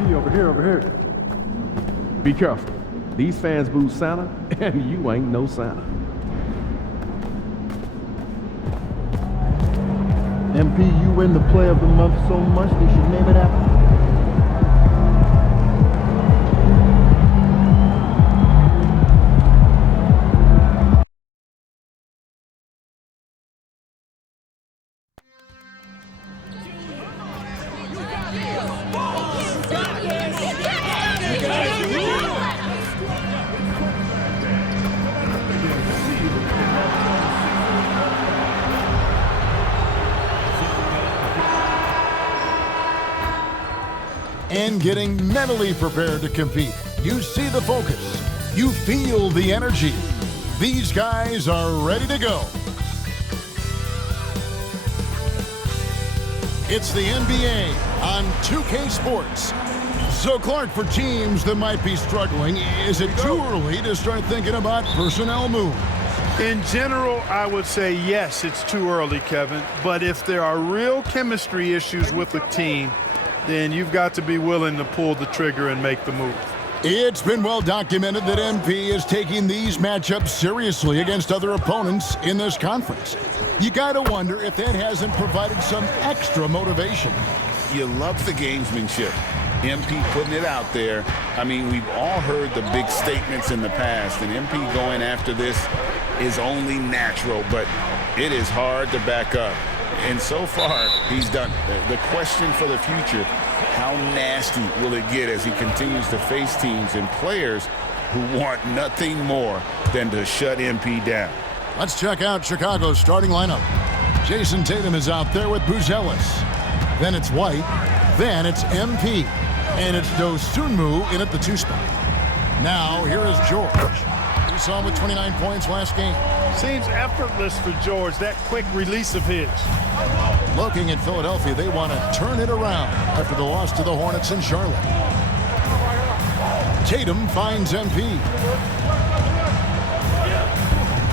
MP over here. Be careful. These fans boo Santa, and you ain't no Santa. MP, you win the play of the month so much, they should name it after. And getting mentally prepared to compete. You see the focus. You feel the energy. These guys are ready to go. It's the NBA on 2K Sports. So, Clark, for teams that might be struggling, is it too early to start thinking about personnel moves? In general, I would say yes, it's too early, Kevin. But if there are real chemistry issues with the team, then you've got to be willing to pull the trigger and make the move. It's been well documented that MP is taking these matchups seriously against other opponents in this conference. You gotta wonder if that hasn't provided some extra motivation. You love the gamesmanship. MP putting it out there. I mean, we've all heard the big statements in the past, and MP going after this is only natural, but it is hard to back up. And so far, he's done it. The question for the future, how nasty will it get as he continues to face teams and players who want nothing more than to shut MP down? Let's check out Chicago's starting lineup. Jayson Tatum is out there with Buzelis. Then it's White. Then it's MP. And it's Dosunmu in at the 2 spot. Now, here is George. We saw him with 29 points last game. Seems effortless for George, that quick release of his. Looking at Philadelphia, they want to turn it around after the loss to the Hornets in Charlotte. Tatum finds MP.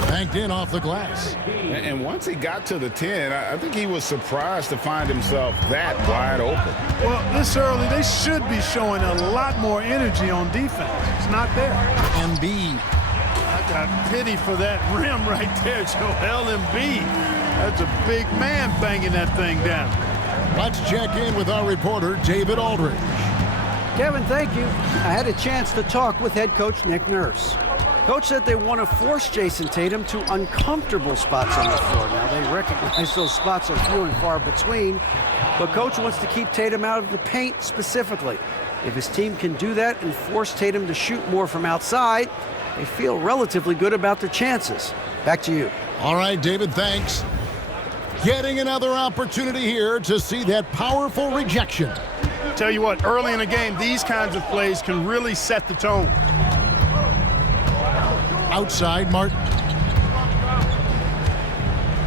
Banked in off the glass. And once he got to the 10, I think he was surprised to find himself that wide open. Well, this early, they should be showing a lot more energy on defense. It's not there. Embiid. I got pity for that rim right there, Joel Embiid. That's a big man banging that thing down. Let's check in with our reporter, David Aldridge. Kevin, thank you. I had a chance to talk with head coach Nick Nurse. Coach said they want to force Jayson Tatum to uncomfortable spots on the floor. Now, they recognize those spots are few and far between, but Coach wants to keep Tatum out of the paint specifically. If his team can do that and force Tatum to shoot more from outside, they feel relatively good about their chances. Back to you. All right, David, thanks. Getting another opportunity here to see that powerful rejection. Tell you what, early in the game, these kinds of plays can really set the tone. Outside, Martin.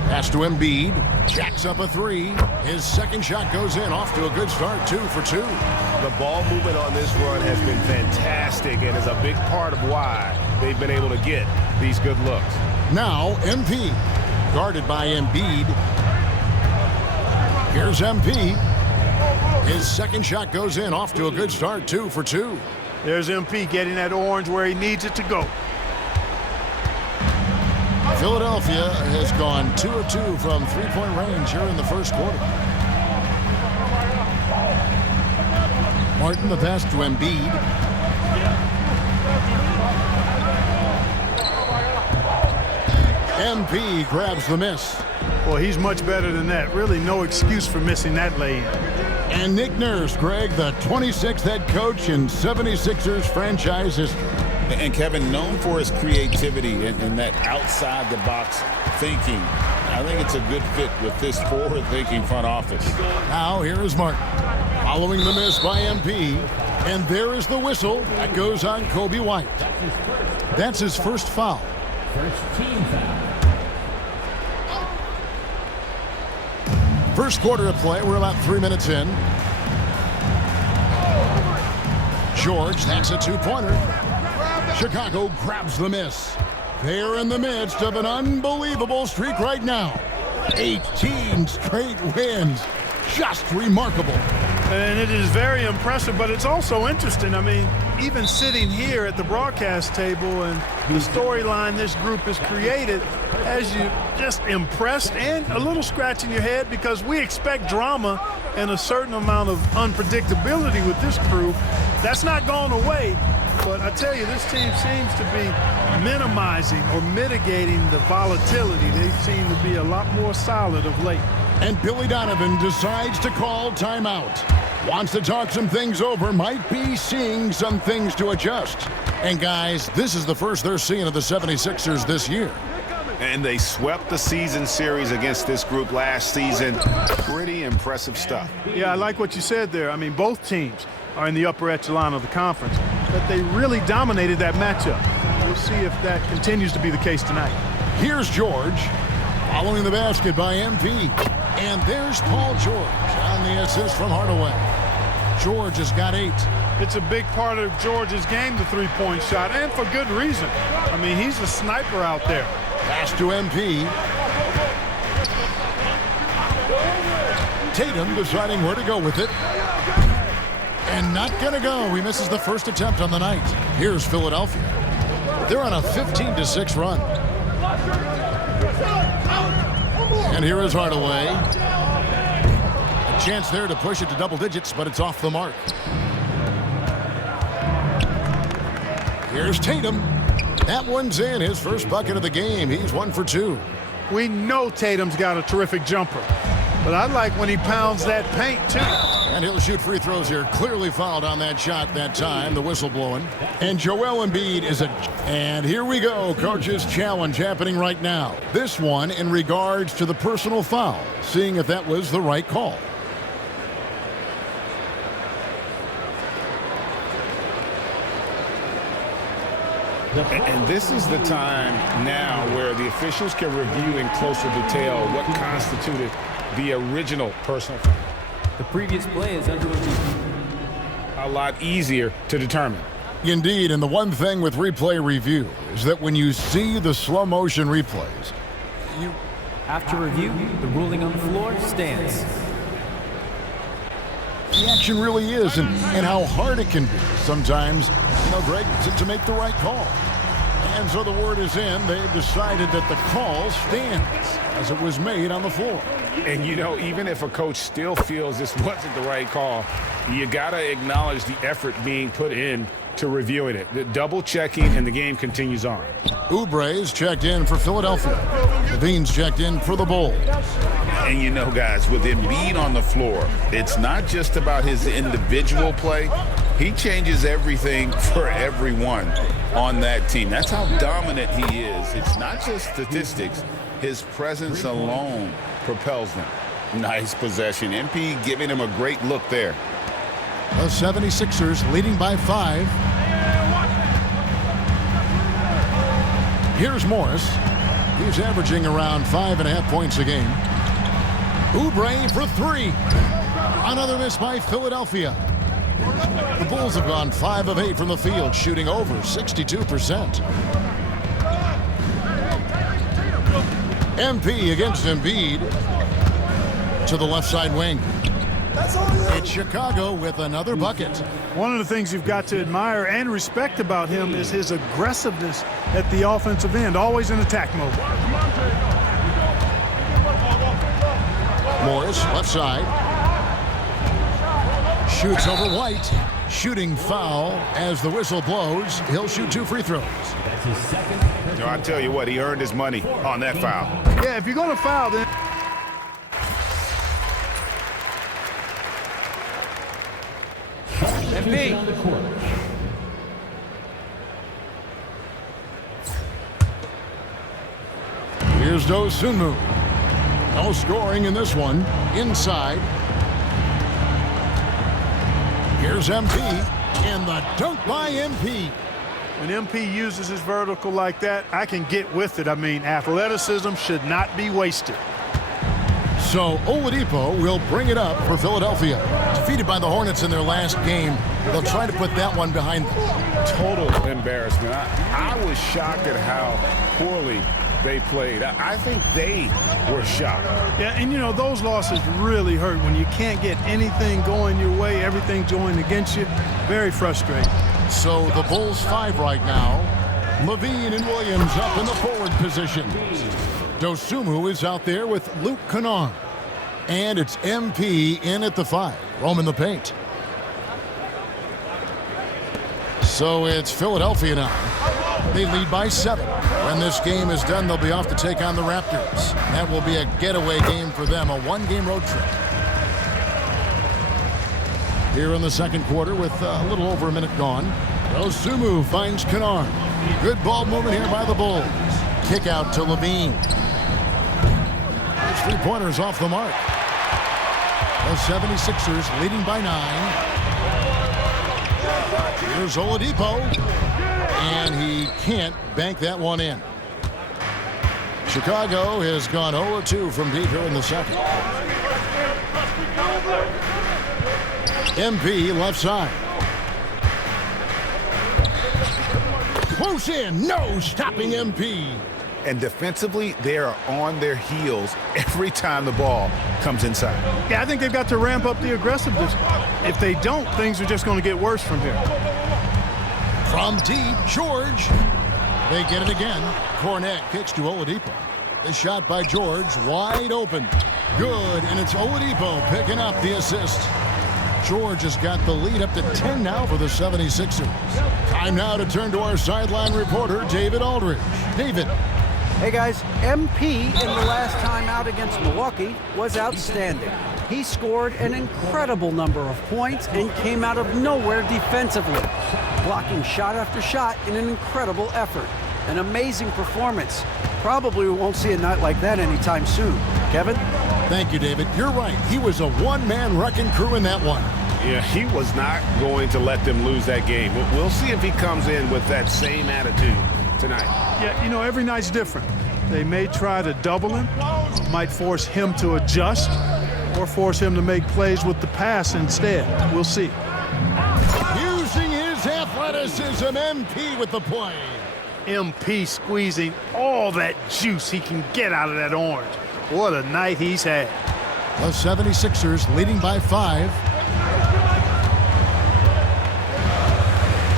Pass to Embiid. Jacks up a 3. His second shot goes in. Off to a good start. 2 for 2. The ball movement on this run has been fantastic and is a big part of why they've been able to get these good looks. Now, MP. Guarded by Embiid. Here's MP. His second shot goes in. Off to a good start. 2 for 2. There's MP getting that orange where he needs it to go. Philadelphia has gone 2 of 2 from three-point range here in the first quarter. Martin, the pass to Embiid. MP grabs the miss. Well, he's much better than that. Really no excuse for missing that lay-in. And Nick Nurse, Greg, the 26th head coach in 76ers franchise history. And Kevin, known for his creativity and that outside-the-box thinking, I think it's a good fit with this forward-thinking front office. Now, here is Martin. Following the miss by MP. And there is the whistle that goes on Kobe White. That's his first foul. First team foul. First quarter of play. We're about 3 minutes in. George, that's a 2-pointer. Chicago grabs the miss. They're in the midst of an unbelievable streak right now. 18 straight wins. Just remarkable. And it is very impressive, but it's also interesting. I mean, even sitting here at the broadcast table and the storyline this group has created has you just impressed and a little scratch in your head, because we expect drama and a certain amount of unpredictability with this crew. That's not gone away, but I tell you, this team seems to be minimizing or mitigating the volatility. They seem to be a lot more solid of late. And Billy Donovan decides to call timeout. Wants to talk some things over, might be seeing some things to adjust. And guys, this is the first they're seeing of the 76ers this year. And they swept the season series against this group last season. Pretty impressive stuff. Yeah, I like what you said there. I mean, both teams are in the upper echelon of the conference, but they really dominated that matchup. We'll see if that continues to be the case tonight. Here's George, following the basket by MP. And there's Paul George on the assist from Hardaway. George has got 8. It's a big part of George's game, the three-point shot, and for good reason. I mean, he's a sniper out there. Pass to MP. Tatum deciding where to go with it. And not going to go. He misses the first attempt on the night. Here's Philadelphia. They're on a 15-6 run. And here is Hardaway. A chance there to push it to double digits, but it's off the mark. Here's Tatum. That one's in, his first bucket of the game. He's 1 for 2. We know Tatum's got a terrific jumper, but I like when he pounds that paint, too. And he'll shoot free throws here. Clearly fouled on that shot that time. The whistle blowing. And Joel Embiid is And here we go. Coach's challenge happening right now. This one in regards to the personal foul. Seeing if that was the right call. And this is the time now where the officials can review in closer detail what constituted the original personal foul. The previous play is under review. A lot easier to determine. Indeed, and the one thing with replay review is that when you see the slow motion replays, After review, the ruling on the floor stands. the action really is and how hard it can be sometimes, Greg, to make the right call. And so the word is in. They've decided that the call stands as it was made on the floor. And, even if a coach still feels this wasn't the right call, you got to acknowledge the effort being put in to reviewing it. The double checking, and the game continues on. Oubre's checked in for Philadelphia. Levine's checked in for the Bulls. And guys, with Embiid on the floor, it's not just about his individual play. He changes everything for everyone on that team. That's how dominant he is. It's not just statistics. His presence alone propels them. Nice possession. MP giving him a great look there. The 76ers leading by 5. Here's Morris. He's averaging around 5.5 points a game. Oubre for 3. Another miss by Philadelphia. The Bulls have gone 5 of 8 from the field, shooting over 62%. MP against Embiid to the left side wing. It's Chicago with another bucket. One of the things you've got to admire and respect about him is his aggressiveness at the offensive end, always in attack mode. Morris, left side. Shoots over White. Shooting foul as the whistle blows. He'll shoot 2 free throws. That's his second. I tell you what, he earned his money on that foul. Yeah, if you're going to foul, then... MP on the court. Here's Dosunmu. No scoring in this one. Inside. Here's MP. And the dunk by MP. When MP uses his vertical like that, I can get with it. I mean, athleticism should not be wasted. So Oladipo will bring it up for Philadelphia. Defeated by the Hornets in their last game, they'll try to put that one behind them. Total embarrassment. I was shocked at how poorly they played. I think they were shocked. Yeah, and, you know, those losses really hurt when you can't get anything going your way, everything going against you. Very frustrating. So the Bulls 5 right now. Levine and Williams up in the forward position. Dosunmu is out there with Luke Kennard. And it's MP in at the 5. Roaming the paint. So it's Philadelphia now. They lead by 7. When this game is done, they'll be off to take on the Raptors. That will be a getaway game for them, a one-game road trip. Here in the second quarter with a little over a minute gone. Dosunmu finds Kennard. Good ball movement here by the Bulls. Kick out to Levine. His three-pointers off the mark. The 76ers leading by 9. Here's Oladipo. And he can't bank that one in. Chicago has gone 0-2 from deep here in the second. MP left side. Close in. No stopping MP. And defensively, they are on their heels every time the ball comes inside. Yeah, I think they've got to ramp up the aggressiveness. If they don't, things are just going to get worse from here. From deep, George. They get it again. Cornette kicks to Oladipo. The shot by George, wide open. Good, and it's Oladipo picking up the assist. George has got the lead up to 10 now for the 76ers. Time now to turn to our sideline reporter, David Aldridge. David. Hey guys, MP in the last time out against Milwaukee was outstanding. He scored an incredible number of points and came out of nowhere defensively, blocking shot after shot in an incredible effort. An amazing performance. Probably we won't see a night like that anytime soon. Kevin? Thank you, David. You're right. He was a one-man wrecking crew in that one. Yeah, he was not going to let them lose that game. We'll see if he comes in with that same attitude tonight. Yeah, you know, every night's different. They may try to double him, might force him to adjust, or force him to make plays with the pass instead. We'll see. Using his athleticism, MP with the play. MP squeezing all that juice he can get out of that orange. What a night he's had. The 76ers leading by 5.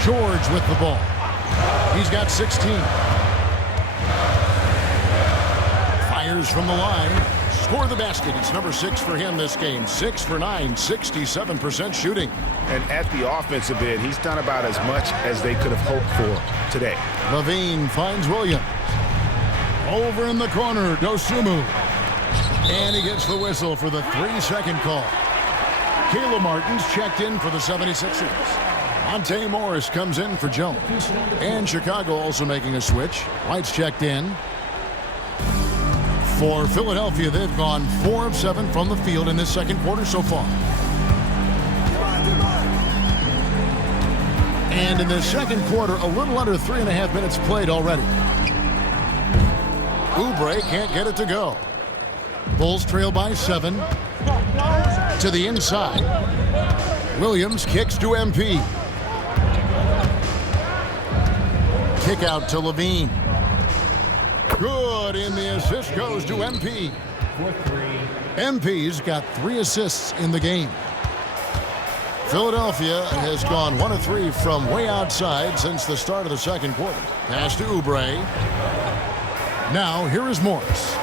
George with the ball. He's got 16. Fires from the line. Score the basket. It's number 6 for him this game. 6 for 9, 67% shooting. And at the offensive end, he's done about as much as they could have hoped for today. Levine finds Williams. Over in the corner, Dosunmu. And he gets the whistle for the 3-second call. Caleb Martin's checked in for the 76ers. Monte Morris comes in for Jones. And Chicago also making a switch. White's checked in. For Philadelphia, they've gone 4 of 7 from the field in this second quarter so far. And in the second quarter, a little under 3.5 minutes played already. Oubre can't get it to go. Bulls trail by 7. To the inside. Williams kicks to MP. Kick out to Levine. Good, and the assist goes to MP. MP's got 3 assists in the game. Philadelphia has gone 1 of 3 from way outside since the start of the second quarter. Pass to Oubre. Now, here is Morris.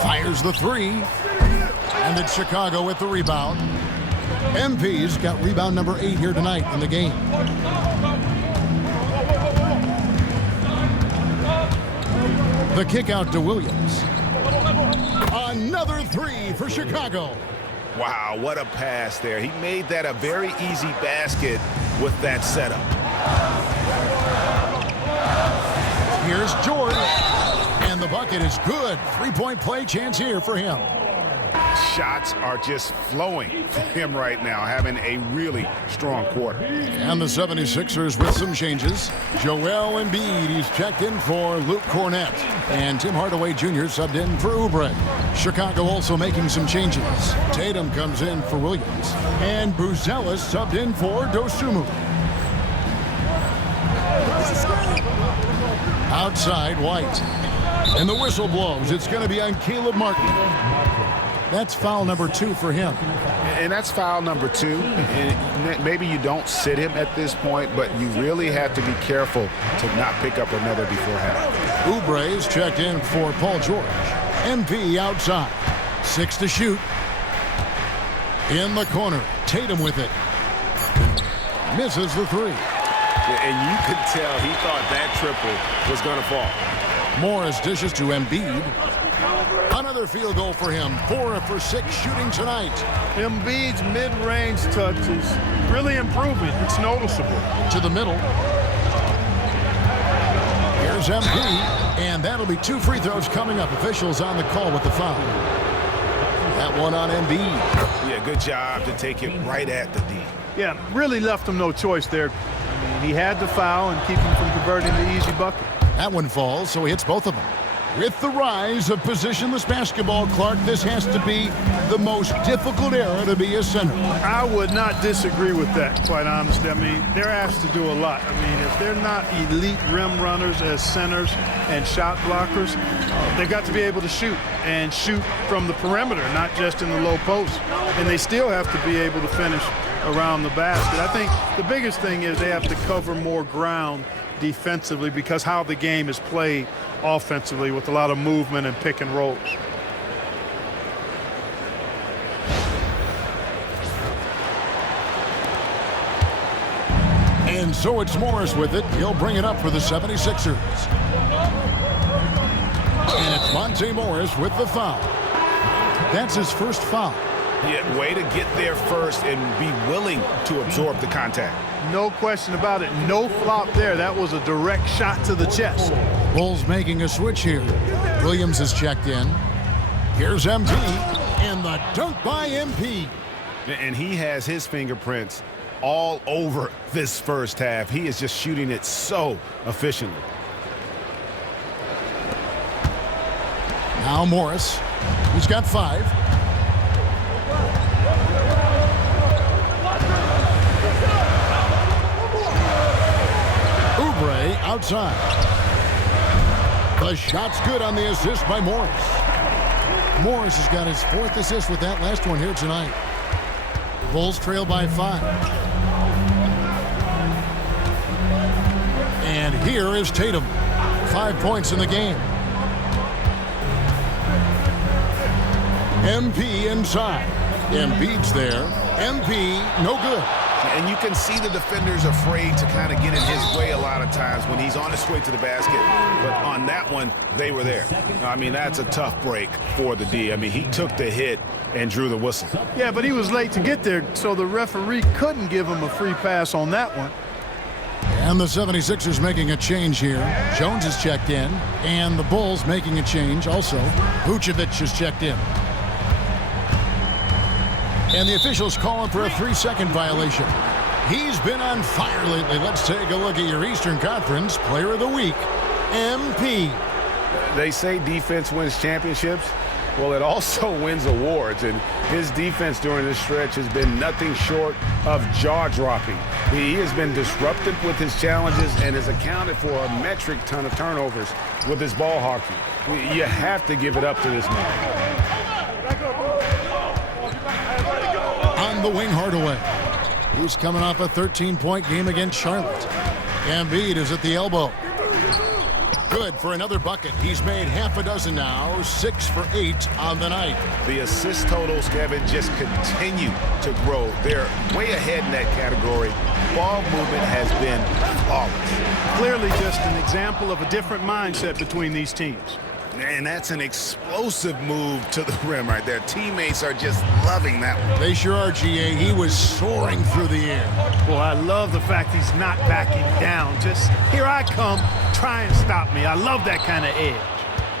Fires the 3. And it's Chicago with the rebound. MP's got rebound number 8 here tonight in the game. The kick out to Williams. Another 3 for Chicago. Wow, what a pass there. He made that a very easy basket with that setup. Here's George. And the bucket is good. 3-point play chance here for him. Shots are just flowing for him right now, having a really strong quarter. And the 76ers with some changes. Joel Embiid, he's checked in for Luke Cornette. And Tim Hardaway Jr. subbed in for Oubre. Chicago also making some changes. Tatum comes in for Williams. And Buzelis subbed in for Dosunmu. Outside, White. And the whistle blows. It's going to be on Caleb Martin. That's foul number 2 for him. And that's foul number 2. And maybe you don't sit him at this point, but you really have to be careful to not pick up another before half. Oubre is checked in for Paul George. MP outside. 6 to shoot. In the corner. Tatum with it. Misses the 3. And you could tell he thought that triple was going to fall. Morris dishes to Embiid. Another field goal for him. 4 for 6 shooting tonight. Embiid's mid-range touch is really improving. It's noticeable. To the middle. Here's MP. And that'll be 2 free throws coming up. Officials on the call with the foul. That one on Embiid. Yeah, good job to take it right at the D. Yeah, really left him no choice there. I mean, he had to foul and keep him from converting the easy bucket. That one falls, so he hits both of them. With the rise of positionless basketball, Clark, this has to be the most difficult era to be a center. I would not disagree with that, quite honestly. I mean, they're asked to do a lot. I mean, if they're not elite rim runners as centers and shot blockers, they've got to be able to shoot and shoot from the perimeter, not just in the low post. And they still have to be able to finish around the basket. I think the biggest thing is they have to cover more ground defensively because how the game is played offensively with a lot of movement and pick and rolls. And so it's Morris with it. He'll bring it up for the 76ers. And it's Monte Morris with the foul. That's his first foul. Yeah, way to get there first and be willing to absorb the contact. No question about it. No flop there. That was a direct shot to the chest. Bulls making a switch here. Williams is checked in. Here's MP. And the dunk by MP. And he has his fingerprints all over this first half. He is just shooting it so efficiently. Now Morris. He's got 5. Oubre outside. The shot's good on the assist by Morris. Morris has got his 4th assist with that last one here tonight. Bulls trail by 5. And here is Tatum. 5 points in the game. MP inside. Embiid's there. MP, no good. And you can see the defenders afraid to kind of get in his way a lot of times when he's on his way to the basket. But on that one, they were there. I mean, that's a tough break for the D. I mean, he took the hit and drew the whistle. Yeah, but he was late to get there, so the referee couldn't give him a free pass on that one. And the 76ers making a change here. Jones is checked in. And the Bulls making a change also. Vucevic is checked in. And the officials calling for a 3-second violation. He's been on fire lately. Let's take a look at your Eastern Conference Player of the Week, MP. They say defense wins championships. Well, it also wins awards, and his defense during this stretch has been nothing short of jaw-dropping. He has been disruptive with his challenges and has accounted for a metric ton of turnovers with his ball hockey. You have to give it up to this man. On the wing, Hardaway. He's coming off a 13-point game against Charlotte. Embiid is at the elbow. Good for another bucket. He's made half a dozen now, 6 for 8 on the night. The assist totals, Kevin, just continue to grow. They're way ahead in that category. Ball movement has been flawless. Clearly just an example of a different mindset between these teams. And that's an explosive move to the rim right there. Teammates are just loving that one. They sure are, GA. He was soaring through the air. Well, I love the fact he's not backing down. Just, here I come, try and stop me. I love that kind of edge.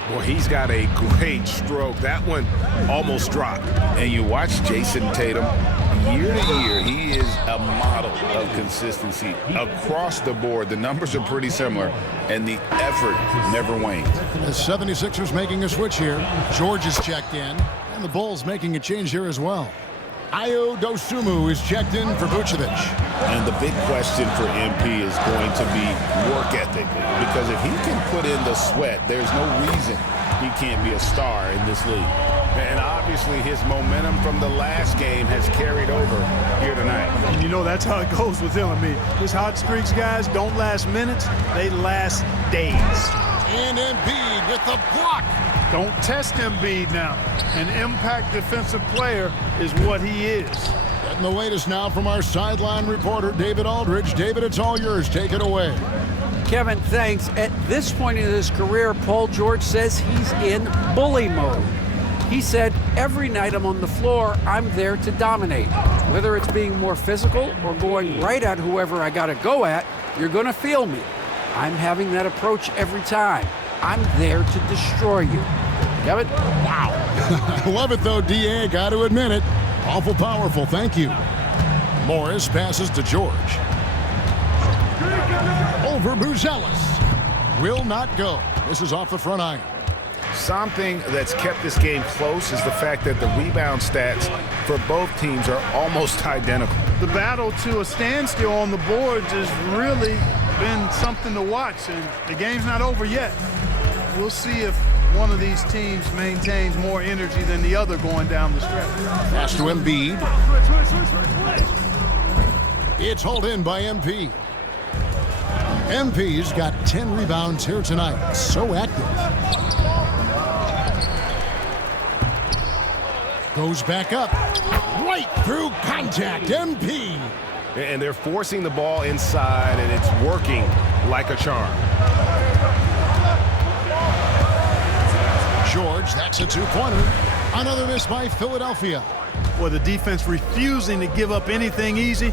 Well, he's got a great stroke. That one almost dropped. And you watch Jayson Tatum, year to year, he is a model of consistency across the board. The numbers are pretty similar, and the effort never wanes. The 76ers making a switch here. George is checked in, and the Bulls making a change here as well. Ayo Dosunmu is checked in for Vucevic. And the big question for MP is going to be work ethic. Because if he can put in the sweat, there's no reason he can't be a star in this league. And obviously his momentum from the last game has carried over here tonight. And you know that's how it goes with him. I mean, his hot streaks, guys, don't last minutes. They last days. And Embiid with the block. Don't test Embiid now. An impact defensive player is what he is. Getting the latest now from our sideline reporter, David Aldridge. David, it's all yours. Take it away. Kevin, thanks. At this point in his career, Paul George says he's in bully mode. He said, every night I'm on the floor, I'm there to dominate. Whether it's being more physical or going right at whoever I got to go at, you're going to feel me. I'm having that approach every time. I'm there to destroy you. Kevin? Wow. I love it, though, D.A. Got to admit it. Awful powerful. Thank you. Morris passes to George. Over Buzelis. Will not go. This is off the front iron. Something that's kept this game close is the fact that the rebound stats for both teams are almost identical. The battle to a standstill on the boards has really been something to watch, and the game's not over yet. We'll see if one of these teams maintains more energy than the other going down the stretch. Pass to Embiid. It's hauled in by MP. MP's got 10 rebounds here tonight. So active. Goes back up. Right through contact. MP. And they're forcing the ball inside, and it's working like a charm. George, that's a two-pointer. Another miss by Philadelphia. Well, the defense refusing to give up anything easy.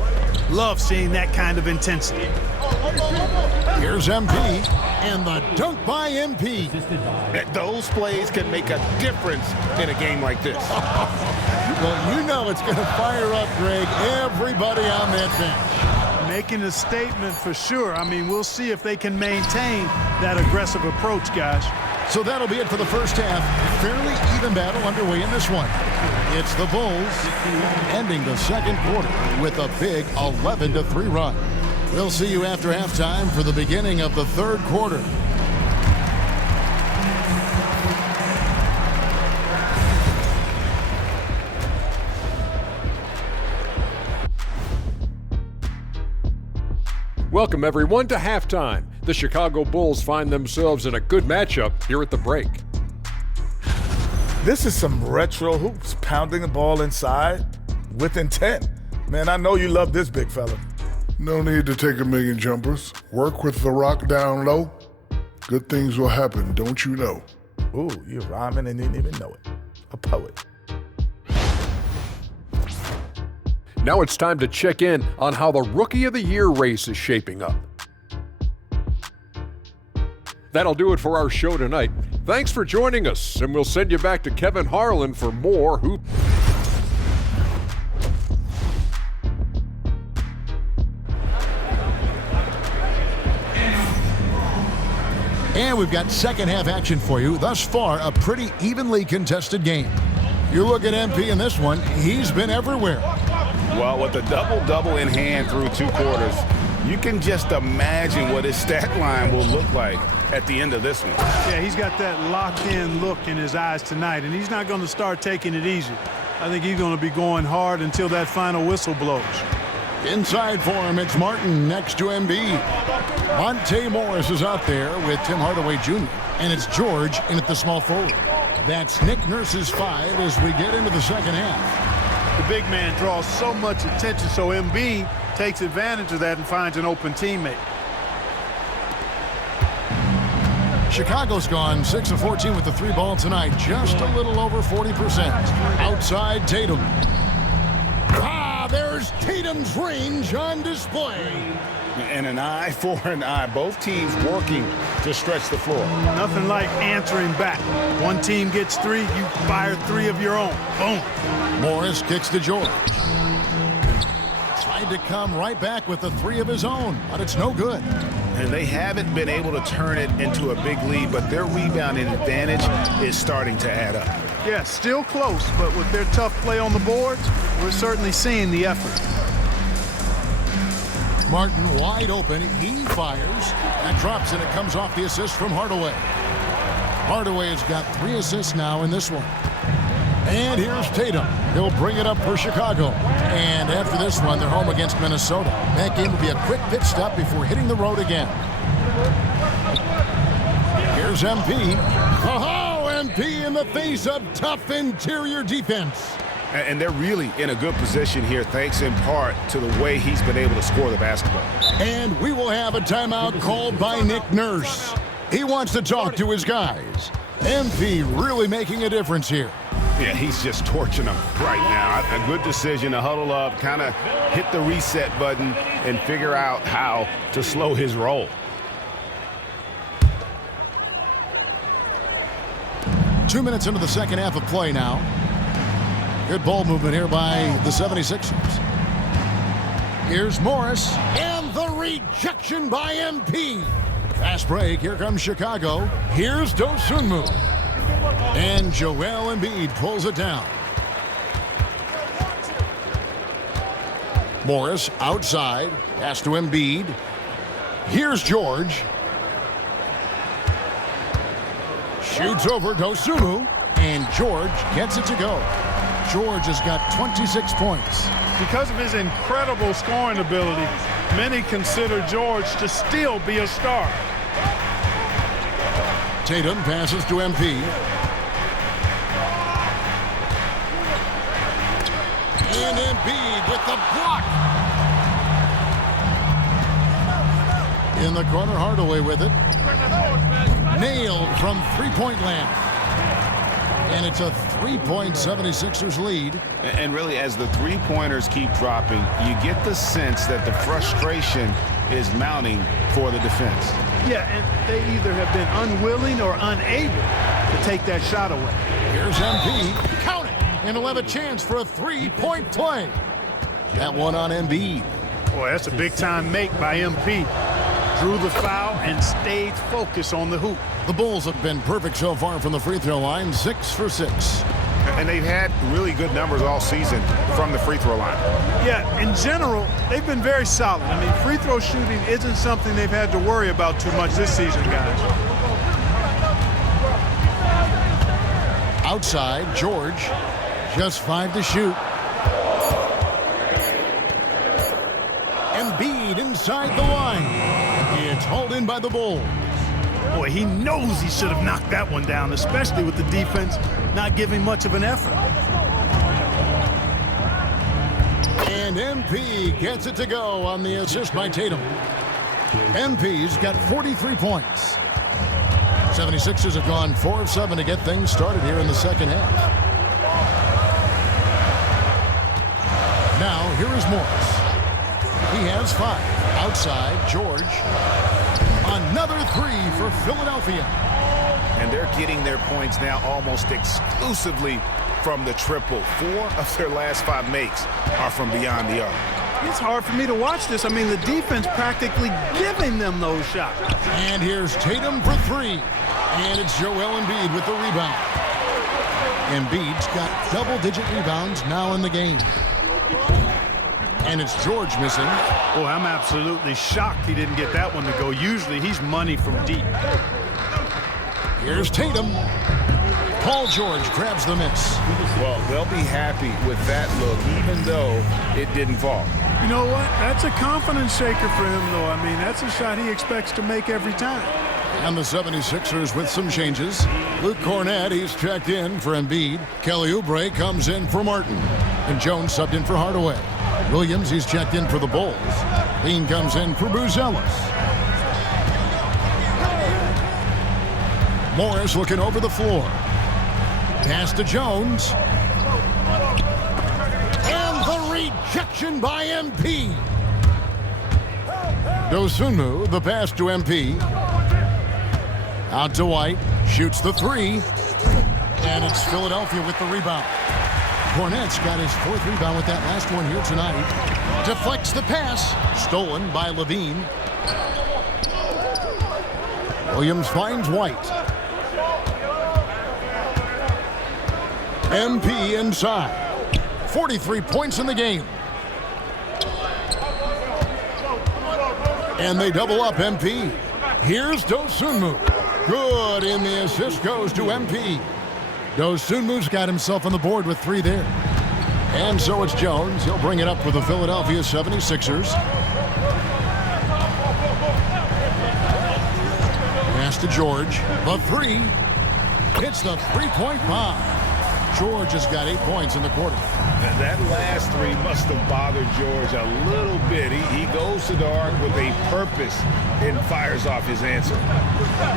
Love seeing that kind of intensity. Here's MP, and the dunk by MP. Those plays can make a difference in a game like this. Well, you know it's going to fire up, Greg, everybody on that bench. Making a statement for sure. I mean, we'll see if they can maintain that aggressive approach, guys. So that'll be it for the first half. Fairly even battle underway in this one. It's the Bulls ending the second quarter with a big 11-3 run. We'll see you after halftime for the beginning of the third quarter. Welcome, everyone, to halftime. The Chicago Bulls find themselves in a good matchup here at the break. This is some retro hoops, pounding the ball inside with intent. Man, I know you love this big fella. No need to take a million jumpers. Work with the rock down low. Good things will happen, don't you know? Ooh, you're rhyming and didn't even know it. A poet. Now it's time to check in on how the Rookie of the Year race is shaping up. That'll do it for our show tonight. Thanks for joining us, and we'll send you back to Kevin Harlan for more hoop. And we've got second half action for you. Thus far, a pretty evenly contested game. You look at MP in this one, he's been everywhere. Well, with a double-double in hand through two quarters, you can just imagine what his stat line will look like at the end of this one. Yeah, he's got that locked-in look in his eyes tonight, and he's not going to start taking it easy. I think he's going to be going hard until that final whistle blows. Inside for him, it's Martin next to Embiid. Monte Morris is out there with Tim Hardaway Jr., and it's George in at the small forward. That's Nick Nurse's 5 as we get into the second half. The big man draws so much attention, so Embiid takes advantage of that and finds an open teammate. Chicago's gone 6 of 14 with the 3 ball tonight, just a little over 40%. Outside Tatum. There's Tatum's range on display. And an eye for an eye. Both teams working to stretch the floor. Nothing like answering back. One team gets 3, you fire 3 of your own. Boom. Morris kicks to George. Tried to come right back with the 3 of his own, but it's no good. And they haven't been able to turn it into a big lead, but their rebounding advantage is starting to add up. Yeah, still close, but with their tough play on the boards, we're certainly seeing the effort. Martin wide open. He fires. That drops, and it comes off the assist from Hardaway. Hardaway has got 3 assists now in this one. And here's Tatum. He'll bring it up for Chicago. And after this one, they're home against Minnesota. That game will be a quick pit stop before hitting the road again. Here's MP. Oh, MP in the face of tough interior defense. And they're really in a good position here, thanks in part to the way he's been able to score the basketball. And we will have a timeout called by Nick Nurse. He wants to talk to his guys. MP really making a difference here. Yeah, he's just torching them right now. A good decision to huddle up, kind of hit the reset button, and figure out how to slow his roll. Two minutes into the second half of play now. Good ball movement here by the 76ers. Here's Morris, and the rejection by MP. Fast break, here comes Chicago. Here's Dosunmu. And Joel Embiid pulls it down. Morris outside, pass to Embiid. Here's George. Shoots over Dosunmu, and George gets it to go. George has got 26 points. Because of his incredible scoring ability, many consider George to still be a star. Tatum passes to MP. And Embiid with the block. In the corner, Hardaway with it. Nailed from three-point land. And it's a 3-point 76ers lead. And really, as the three-pointers keep dropping, you get the sense that the frustration is mounting for the defense. Yeah, and they either have been unwilling or unable to take that shot away. Here's MP. Count it. And he'll have a chance for a 3-point play. That one on Embiid. Boy, that's a big-time make by MP. Drew the foul and stayed focused on the hoop. The Bulls have been perfect so far from the free throw line, 6 for 6. And they've had really good numbers all season from the free throw line. Yeah, in general, they've been very solid. I mean, free throw shooting isn't something they've had to worry about too much this season, guys. Outside, George, just 5 to shoot. Embiid inside the line. It's hauled in by the Bulls. Boy, he knows he should have knocked that one down, especially with the defense not giving much of an effort. And MP gets it to go on the assist by Tatum. MP's got 43 points. 76ers have gone 4 of 7 to get things started here in the second half. Now, here is Morris. He has 5. Outside, George. Another 3 for Philadelphia. And they're getting their points now almost exclusively from the triple. 4 of their last 5 makes are from beyond the arc. It's hard for me to watch this. I mean, the defense practically giving them those shots. And here's Tatum for 3. And it's Joel Embiid with the rebound. Embiid's got double-digit rebounds now in the game. And it's George missing. Oh, I'm absolutely shocked he didn't get that one to go. Usually he's money from deep. Here's Tatum. Paul George grabs the miss. Well, they'll be happy with that look, even though it didn't fall. You know what? That's a confidence shaker for him, though. I mean, that's a shot he expects to make every time. And the 76ers with some changes. Luke Cornett, he's checked in for Embiid. Kelly Oubre comes in for Martin. And Jones subbed in for Hardaway. Williams, he's checked in for the Bulls. Bean comes in for Buzelis. Morris looking over the floor. Pass to Jones. And the rejection by MP. Dosunmu, the pass to MP. Out to White. Shoots the 3. And it's Philadelphia with the rebound. Cornett's got his 4th rebound with that last one here tonight. Deflects the pass. Stolen by Levine. Williams finds White. MP inside. 43 points in the game. And they double up MP. Here's Dosunmu. Good, and the assist goes to MP. Dosunmu's got himself on the board with 3 there. And so it's Jones. He'll bring it up for the Philadelphia 76ers. Pass to George. The 3. Hits the three-point bomb. George has got 8 points in the quarter. And that last 3 must have bothered George a little bit. He goes to the arc with a purpose and fires off his answer.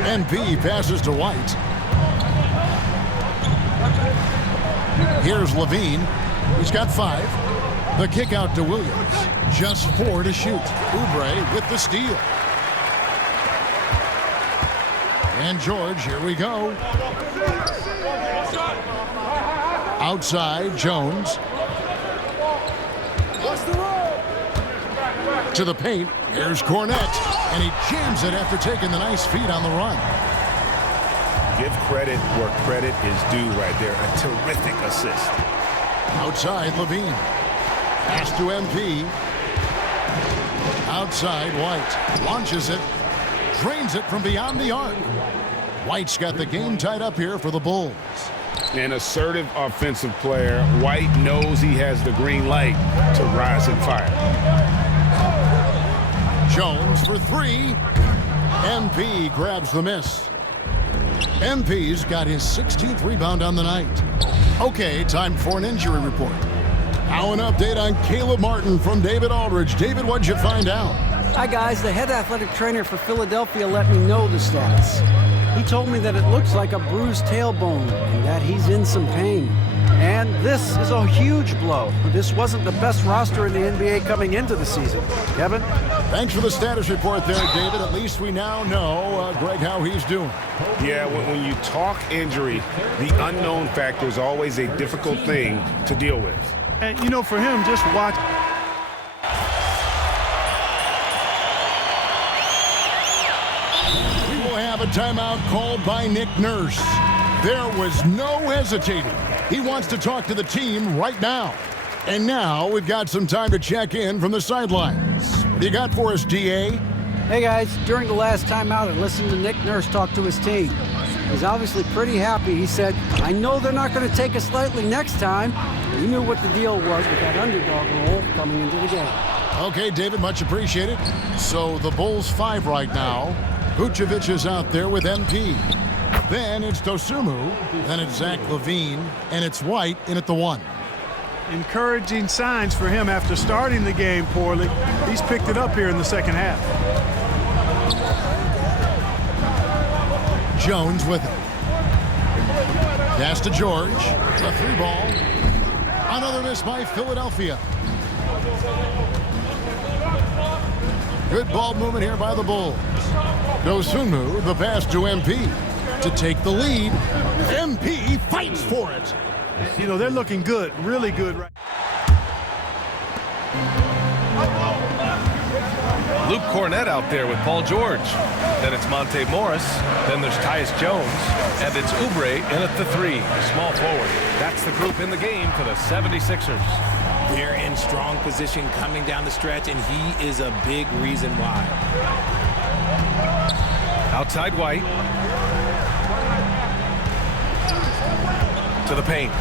MP passes to White. Here's Levine. He's got 5. The kick out to Williams. Just 4 to shoot. Oubre with the steal. And George, here we go. Outside, Jones. To the paint. Here's Cornette. And he jams it after taking the nice feed on the run. Give credit where credit is due right there. A terrific assist. Outside, Levine. Pass to MP. Outside, White. Launches it. Drains it from beyond the arc. White's got the game tied up here for the Bulls. An assertive offensive player. White knows he has the green light to rise and fire. Jones for 3. MP grabs the miss. MP's got his 16th rebound on the night. Okay, time for an injury report. Now an update on Caleb Martin from David Aldridge. David, what'd you find out? Hi, guys. The head athletic trainer for Philadelphia let me know the status. He told me that it looks like a bruised tailbone and that he's in some pain. And this is a huge blow. This wasn't the best roster in the NBA coming into the season. Kevin? Thanks for the status report there, David. At least we now know, Greg, how he's doing. Yeah, when you talk injury, the unknown factor is always a difficult thing to deal with. And, you know, for him, just watch. We will have a timeout called by Nick Nurse. There was no hesitating. He wants to talk to the team right now. And now we've got some time to check in from the sidelines. What do you got for us, DA? Hey, guys. During the last timeout, I listened to Nick Nurse talk to his team. He's obviously pretty happy. He said, I know they're not going to take us lightly next time. He knew what the deal was with that underdog role coming into the game. Okay, David, much appreciated. So the Bulls 5 right now. Vucevic is out there with MP. Then it's Dosunmu. Then it's Zach LaVine. And it's White in at the 1. Encouraging signs for him after starting the game poorly. He's picked it up here in the second half. Jones with it. Pass to George. A 3-ball. Another miss by Philadelphia. Good ball movement here by the Bulls. Dosunmu, the pass to MP to take the lead. MP fights for it. You know, they're looking good, really good right. Luke Cornette out there with Paul George. Then it's Monte Morris. Then there's Tyus Jones. And it's Oubre in at the 3, small forward. That's the group in the game for the 76ers. They're in strong position coming down the stretch, and he is a big reason why. Outside White. To the paint.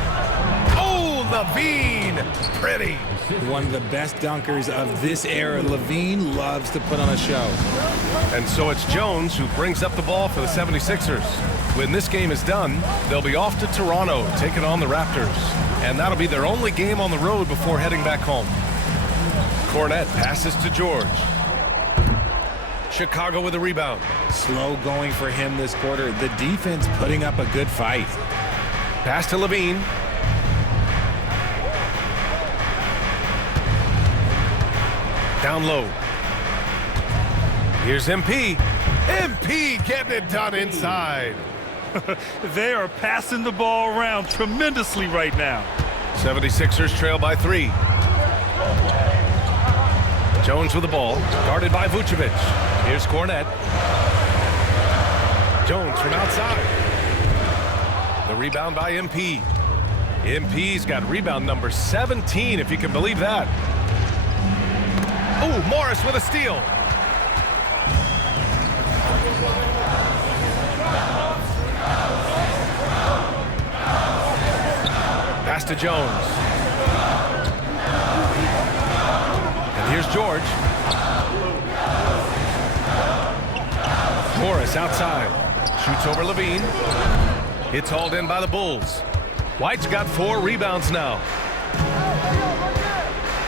Oh, LaVine! Pretty. One of the best dunkers of this era. LaVine loves to put on a show. And so it's Jones who brings up the ball for the 76ers. When this game is done, they'll be off to Toronto, taking on the Raptors. And that'll be their only game on the road before heading back home. Cornette passes to George. Chicago with a rebound. Slow going for him this quarter. The defense putting up a good fight. Pass to LaVine. Down low. Here's MP. MP getting it done inside. They are passing the ball around tremendously right now. 76ers trail by 3. Jones with the ball, guarded by Vucevic. Here's Cornette. Jones from outside. The rebound by MP. MP's got rebound number 17, if you can believe that. Oh, Morris with a steal. Pass to Jones. And here's George. Morris outside. Shoots over Levine. It's hauled in by the Bulls. White's got 4 rebounds now.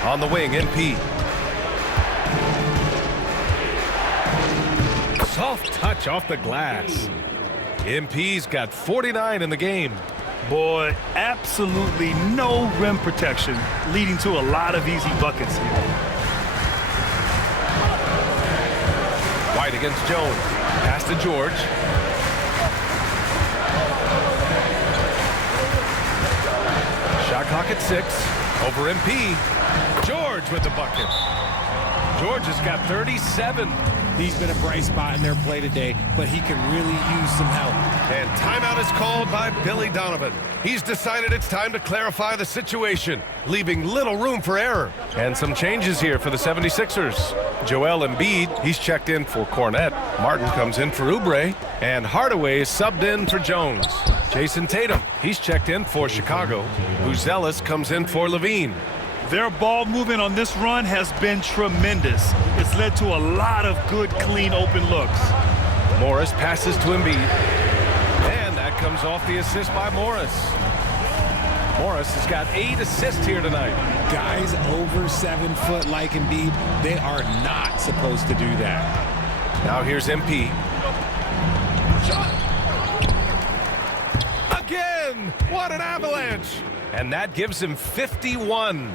On the wing, MP. Soft touch off the glass. MP's got 49 in the game. Boy, absolutely no rim protection, leading to a lot of easy buckets here. White against Jones. Pass to George. Shot clock at 6. Over MP. George with the bucket. George has got 37. He's been a bright spot in their play today, but he can really use some help. And timeout is called by Billy Donovan. He's decided it's time to clarify the situation, leaving little room for error. And some changes here for the 76ers. Joel Embiid, he's checked in for Cornette. Martin comes in for Oubre. And Hardaway is subbed in for Jones. Jayson Tatum, he's checked in for Chicago. Buzelis comes in for Levine. Their ball movement on this run has been tremendous. It's led to a lot of good, clean, open looks. Morris passes to Embiid. And that comes off the assist by Morris. Morris has got 8 assists here tonight. Guys over 7 foot like Embiid, they are not supposed to do that. Now here's MP. Again! What an avalanche! And that gives him 51.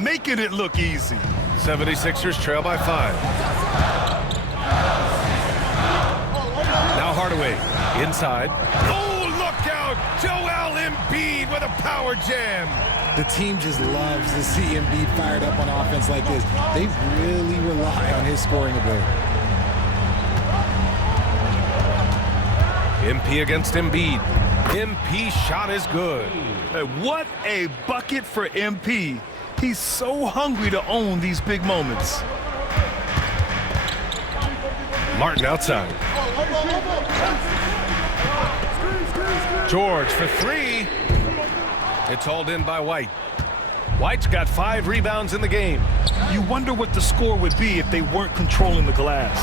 Making it look easy. 76ers trail by 5. Now Hardaway inside. Oh, look out! Joel Embiid with a power jam. The team just loves to see Embiid fired up on offense like this. They really rely on his scoring ability. MP against Embiid. MP shot is good. What a bucket for MP. He's so hungry to own these big moments. Martin outside. George for 3. It's hauled in by White. White's got 5 rebounds in the game. You wonder what the score would be if they weren't controlling the glass.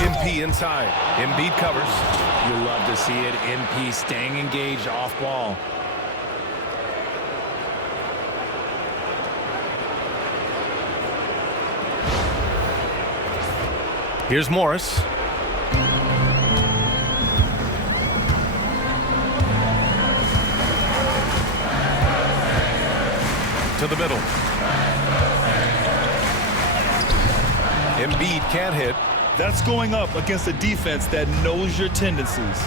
MP inside. Embiid covers. You love to see it. MP staying engaged off ball. Here's Morris. To the middle. Embiid can't hit. That's going up against a defense that knows your tendencies.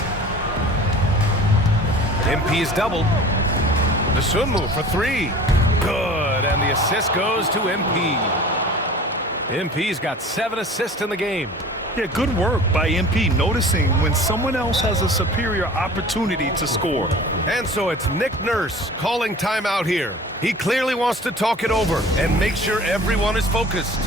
MP is doubled. The swim move for 3. Good, and the assist goes to MP. MP's got 7 assists in the game. Yeah, good work by MP, noticing when someone else has a superior opportunity to score. And so it's Nick Nurse calling timeout here. He clearly wants to talk it over and make sure everyone is focused.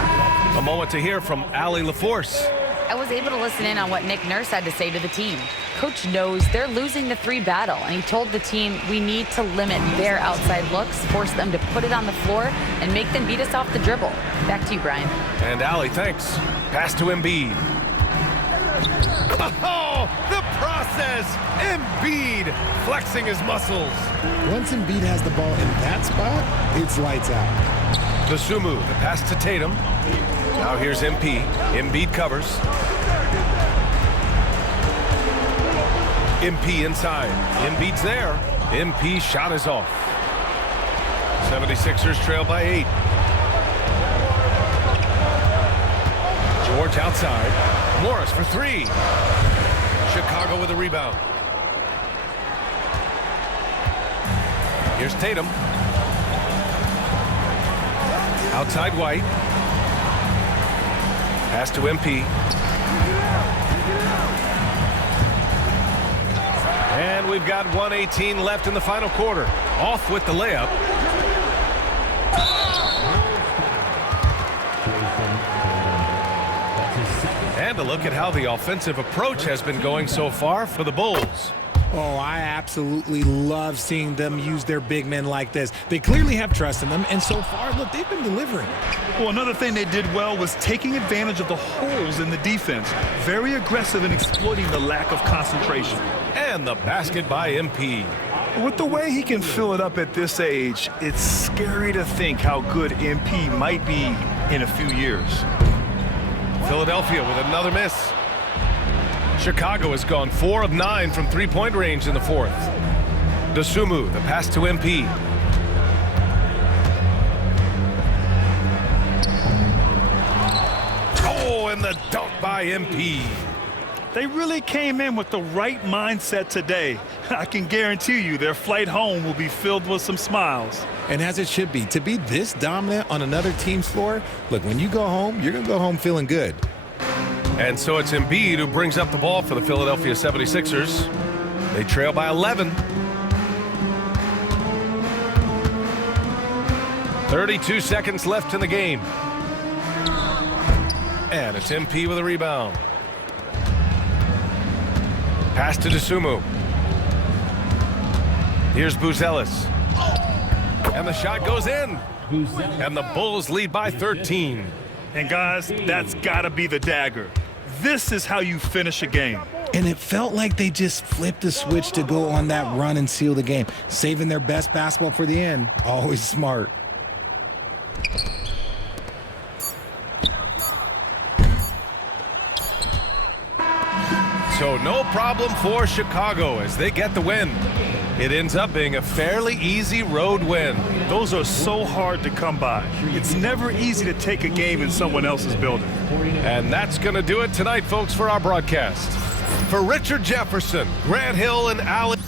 A moment to hear from Allie LaForce. I was able to listen in on what Nick Nurse had to say to the team. Coach knows they're losing the 3 battle, and he told the team we need to limit their outside looks, force them to put it on the floor, and make them beat us off the dribble. Back to you, Brian. And Allie, thanks. Pass to Embiid. Oh, the process! Embiid flexing his muscles. Once Embiid has the ball in that spot, it's lights out. The Sumu, the pass to Tatum. Now here's MP. Embiid covers. MP inside. Embiid's there. MP shot is off. 76ers trail by 8. George outside. Morris for 3. Chicago with a rebound. Here's Tatum. Outside White. Pass to MP. And we've got 1:18 left in the final quarter. Off with the layup. And a look at how the offensive approach has been going so far for the Bulls. Oh, I absolutely love seeing them use their big men like this. They clearly have trust in them, and so far, look, they've been delivering. Well, another thing they did well was taking advantage of the holes in the defense. Very aggressive in exploiting the lack of concentration. And the basket by MP. With the way he can fill it up at this age, it's scary to think how good MP might be in a few years. Philadelphia with another miss. Chicago has gone 4 of 9 from three-point range in the fourth. Dosunmu, the pass to MP. Oh, and the dunk by MP. They really came in with the right mindset today. I can guarantee you their flight home will be filled with some smiles. And as it should be, to be this dominant on another team's floor, look, when you go home, you're going to go home feeling good. And so it's Embiid who brings up the ball for the Philadelphia 76ers. They trail by 11. 32 seconds left in the game. And it's MP with a rebound. Pass to Dosunmu. Here's Buzelis. And the shot goes in. And the Bulls lead by 13. And guys, that's got to be the dagger. This is how you finish a game. And it felt like they just flipped the switch to go on that run and seal the game. Saving their best basketball for the end. Always smart. So no problem for Chicago as they get the win. It ends up being a fairly easy road win. Those are so hard to come by. It's never easy to take a game in someone else's building. And that's going to do it tonight, folks, for our broadcast. For Richard Jefferson, Grant Hill, and Allen.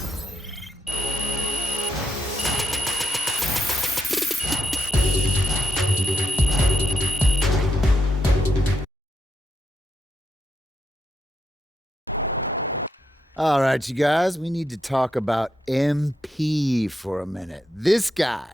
All right, you guys, we need to talk about MP for a minute. This guy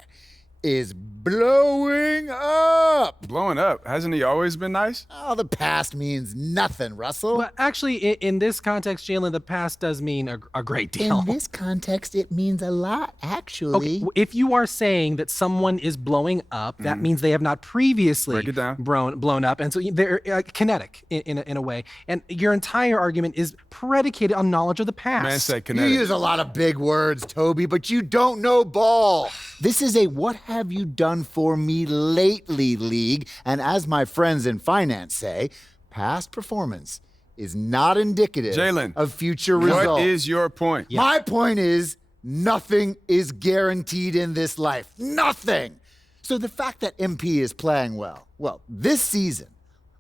is blowing up. Blowing up? Hasn't he always been nice? Oh, the past means nothing, Russell. Well, actually, in this context, Jalen, the past does mean a great deal. In this context, it means a lot, actually. Okay, if you are saying that someone is blowing up, that means they have not previously blown up, and so they're kinetic in a way. And your entire argument is predicated on knowledge of the past. Man, say kinetic. You use a lot of big words, Toby, but you don't know ball. This is a what have you done for me lately league, and as my friends in finance say, past performance is not indicative of future results. What is your point? My point is nothing is guaranteed in this life. Nothing. So the fact that MP is playing well, this season,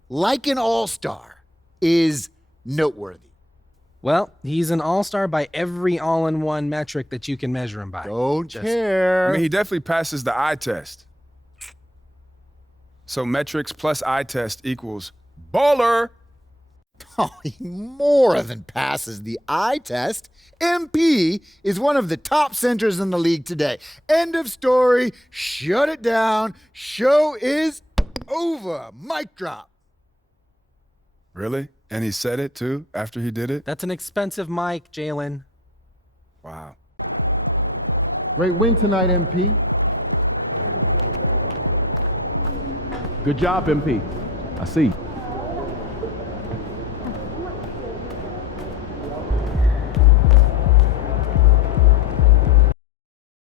like an all-star, is noteworthy. Well, he's an all-star by every all-in-one metric that you can measure him by. Don't care. I mean, he definitely passes the eye test. So metrics plus eye test equals baller. Oh, he more than passes the eye test. MP is one of the top centers in the league today. End of story. Shut it down. Show is over. Mic drop. Really? And he said it, too, after he did it? That's an expensive mic, Jalen. Wow. Great win tonight, MP. Good job, MP. I see.